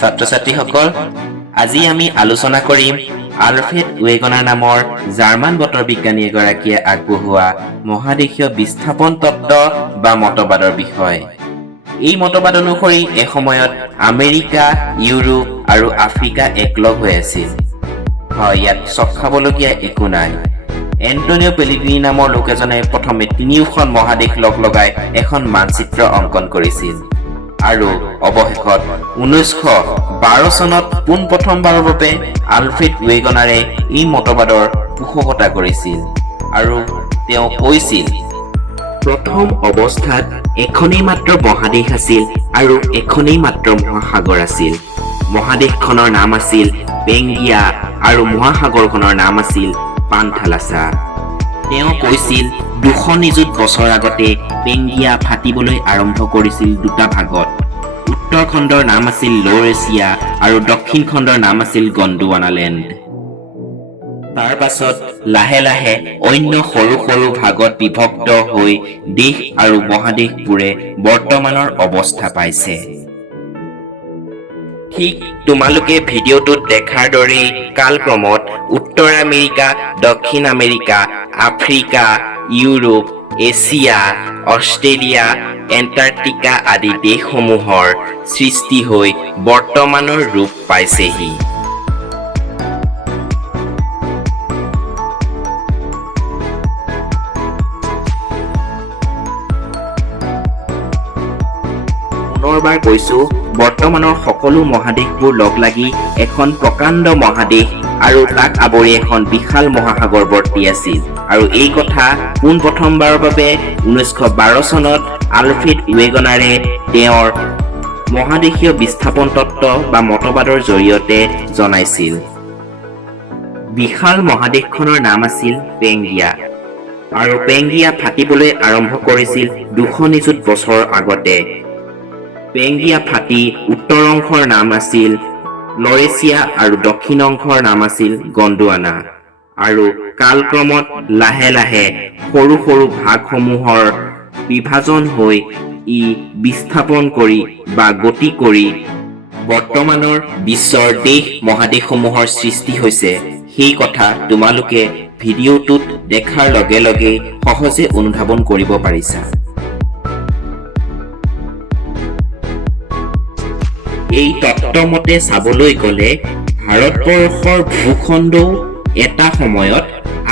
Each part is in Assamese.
ছাত্ৰ-ছাত্ৰীসকল, আজি আমি আলোচনা কৰিম আলফ্ৰেড ৱেগনাৰ নামৰ জাৰ্মান বতৰ বিজ্ঞানী এগৰাকীয়ে আগবঢ়োৱা মহাদেশীয় বিস্থাপন তত্ত্ব বা মতবাদৰ বিষয়ে। এই মতবাদ অনুসৰি এসময়ত আমেৰিকা, ইউৰোপ আৰু আফ্ৰিকা একলগ হৈ আছিল। হয়, ইয়াত চক খাবলগীয়া একো নাই। এণ্টনিঅ' পেলিগ্ৰিনি নামৰ লোক এজনে প্ৰথমে তিনিওখন মহাদেশ লগ লগাই এখন মানচিত্ৰ অংকন কৰিছিল আৰু অৱশেষত 1912 চনত পোনপ্ৰথমবাৰৰ বাবে আলফ্ৰেড ৱেগনাৰে এই মতবাদৰ পোষকতা কৰিছিল আৰু তেওঁ কৈছিল, প্ৰথম অৱস্থাত এখনেই মাত্ৰ মহাদেশ আছিল আৰু এখনেই মাত্ৰ মহাসাগৰ আছিল। মহাদেশখনৰ নাম আছিল পেংগিয়া আৰু মহাসাগৰখনৰ নাম আছিল পান্থালাছা। তেওঁ কৈছিল 200 নিযুত বছৰ আগতে পেংগিয়া ফাটিবলৈ আৰম্ভ কৰিছিল দুটা ভাগত। উত্তৰ খণ্ডৰ নাম আছিল ল'ৰ এছিয়া আৰু দক্ষিণ খণ্ডৰ নাম আছিল গণ্ডৱানালেণ্ড। তাৰ পাছত লাহে লাহে অন্য সৰু সৰু ভাগত বিভক্ত হৈ দেশ আৰু মহাদেশবোৰে বৰ্তমানৰ অৱস্থা পাইছে। ঠিক তোমালোকে ভিডিঅ'টোত দেখাৰ দৰেই কালক্ৰমত উত্তৰ আমেৰিকা, দক্ষিণ America, Africa, Europe, Asia, Australia, Antarctica আদি দেশসমূহৰ সৃষ্টি হৈ বৰ্তমানৰ ৰূপ পাইছেহি। পুনৰবাৰ কৈছো, বৰ্তমানৰ সকলো মহাদেশবোৰ লগ লাগি এখন প্ৰকাণ্ড মহাদেশ আৰু তাক আৱৰি এখন বিশাল মহাসাগৰ বৰ্তি আছিল। আৰু এই কথা পোনপ্ৰথমবাৰৰ বাবে 1912 চনত আলফ্ৰেড ৱেগনাৰে তেওঁৰ মহাদেশীয় বিস্থাপন তত্ত্ব বা মতবাদৰ জৰিয়তে জনাইছিল। বিশাল মহাদেশখনৰ নাম আছিল পেংগিয়া আৰু পেংগিয়া ফাটিবলৈ আৰম্ভ কৰিছিল 200 নিযুত বছৰ আগতে। পেংগিয়া ফাটি উত্তৰ অংশৰ নাম আছিল ল'ৰ এছিয়া আৰু দক্ষিণ অংশৰ নাম আছিল গণ্ডৱানা। আৰু কালক্ৰমত লাহে লাহে সৰু সৰু ভাগসমূহৰ বিভাজন হৈ ই বিস্থাপন কৰি বা গতি কৰি বৰ্তমানৰ বিশ্বৰ দেশ মহাদেশসমূহৰ সৃষ্টি হৈছে। সেই কথা তোমালোকে ভিডিঅ'টোত দেখাৰ লগে লগে সহজে অনুধাৱন কৰিব পাৰিছা। এই তত্ত্বমতে চাবলৈ গ'লে ভাৰতবৰ্ষৰ ভূখণ্ডও এটা সময়ত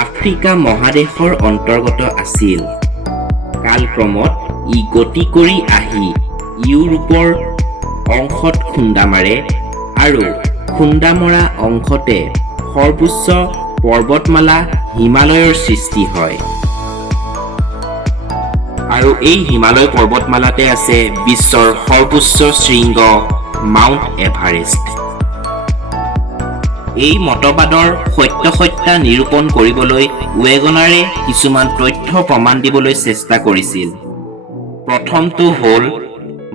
আফ্ৰিকা মহাদেশৰ অন্তৰ্গত আছিল। কালক্ৰমত ই গতি কৰি আহি ইউৰোপৰ অংশত খুন্দা মাৰে আৰু খুন্দা মৰা অংশতে সৰ্বোচ্চ পৰ্বতমালা হিমালয়ৰ সৃষ্টি হয়। আৰু এই হিমালয় পৰ্বতমালাতে আছে বিশ্বৰ সৰ্বোচ্চ শৃংগ মাউণ্ট এভাৰেষ্ট। এই মতবাদৰ সত্যাসত্যা নিৰূপণ কৰিবলৈ ৱেগনাৰে কিছুমান তথ্য প্ৰমাণ দিবলৈ চেষ্টা কৰিছিল। প্ৰথমটো হ'ল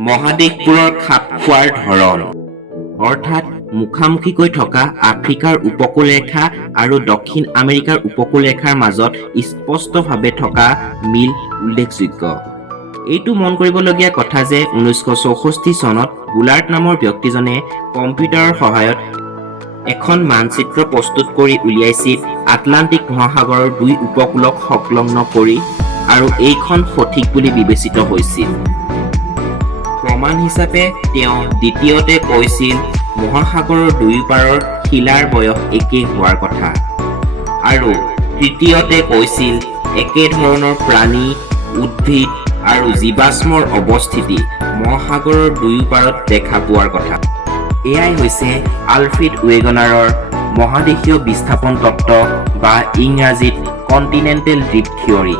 মহাদেশবোৰৰ খাপ খোৱাৰ ধৰণ, অৰ্থাৎ মুখামুখিকৈ থকা আফ্ৰিকাৰ উপকূলৰেখা আৰু দক্ষিণ আমেৰিকাৰ উপকূলৰেখাৰ মাজত স্পষ্টভাৱে থকা মিল উল্লেখযোগ্য। এইটো মন কৰিবলগীয়া কথা যে 1964 চনত বুলাৰ্ড নামৰ ব্যক্তিজনে কম্পিউটাৰৰ সহায়ত এখন মানচিত্ৰ প্ৰস্তুত কৰি উলিয়াইছিল আটলাণ্টিক মহাসাগৰৰ 2 উপকূলক সংলগ্ন কৰি, আৰু এইখন সঠিক বুলি বিবেচিত হৈছিল। প্ৰমাণ হিচাপে তেওঁ দ্বিতীয়তে কৈছিল মহাসাগৰৰ দুয়োপাৰৰ শিলাৰ বয়স একেই হোৱাৰ কথা, আৰু তৃতীয়তে কৈছিল একেধৰণৰ প্ৰাণী, উদ্ভিদ আৰু জীৱাশ্মৰ অৱস্থিতি মহাসাগৰৰ দুয়োপাৰত দেখা পোৱাৰ কথা। এয়াই হৈছে আলফ্ৰেড ৱেগনাৰৰ মহাদেশীয় বিস্থাপন তত্ত্ব বা ইংৰাজীত কণ্টিনেণ্টেল ড্ৰিফ্ট থিয়ৰী,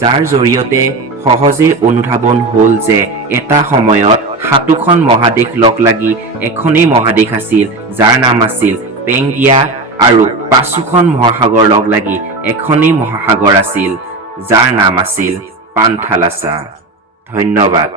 যাৰ জৰিয়তে সহজে অনুধাৱন হ'ল যে এটা সময়ত 7খন মহাদেশ লগ লাগি এখনেই মহাদেশ আছিল, যাৰ নাম আছিল পেংগিয়া, আৰু 5খন মহাসাগৰ লগ লাগি এখনেই মহাসাগৰ আছিল, যাৰ নাম আছিল পান্থালাছা। ধন্যবাদ।